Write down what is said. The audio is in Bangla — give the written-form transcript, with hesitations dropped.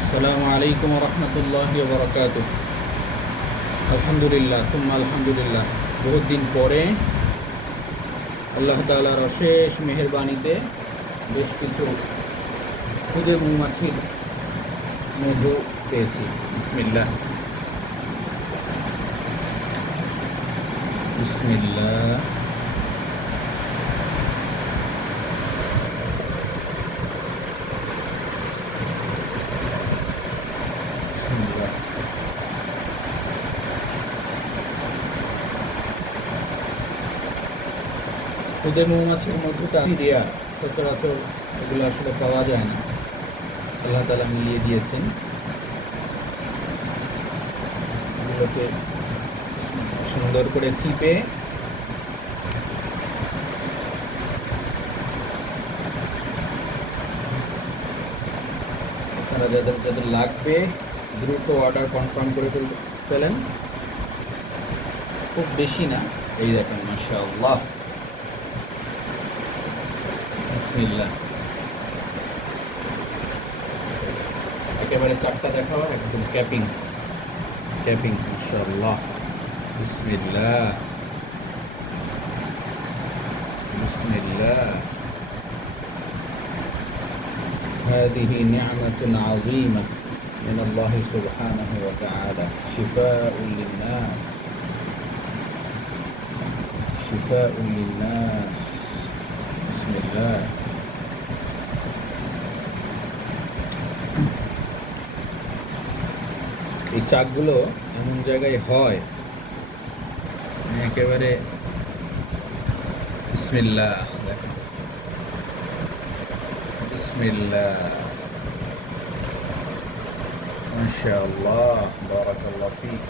আসসালামু আলাইকুম রহমতুল্লাহি ওয়া বারাকাতুহু। আলহামদুলিল্লাহ সুম্মা আলহামদুলিল্লাহ, বহুত দিন পরে আল্লাহ তাআলার অশেষ মেহেরবানিতে বেশ কিছু খুদে মৌমাছির মধু পেয়েছি। বিসমিল্লাহ বিসমিল্লাহ। বিসমিল্লাহ। খুদে মৌমাছির মধুটা রেয়ার, সচরাচর এগুলো আসলে পাওয়া যায় না। আল্লাহ তাআলা মিলিয়ে দিয়েছেন। এগুলোকে সুন্দর করে চিপে আপনারা যাদের যাদের লাগবে দ্রুত অর্ডার কনফার্ম করে ফেলেন। খুব বেশি না, এই দেখেন মাশাআল্লাহ। বিসমিল্লাহ। একেবারে চারটা দেখাও, একদম ক্যাপিং ক্যাপিং মাশাআল্লাহ। বিসমিল্লাহ বিসমিল্লাহ। هذه نعمة عظيمة من الله سبحانه وتعالى، شفاء للناس شفاء للناس। بسم الله। এই চাকগুলো এমন জায়গায় হয় একেবারে বিসমিল্লাহ দেখেন। বিসমিল্লাহ মাশাআল্লাহ, বারাকাল্লাহু ফিক।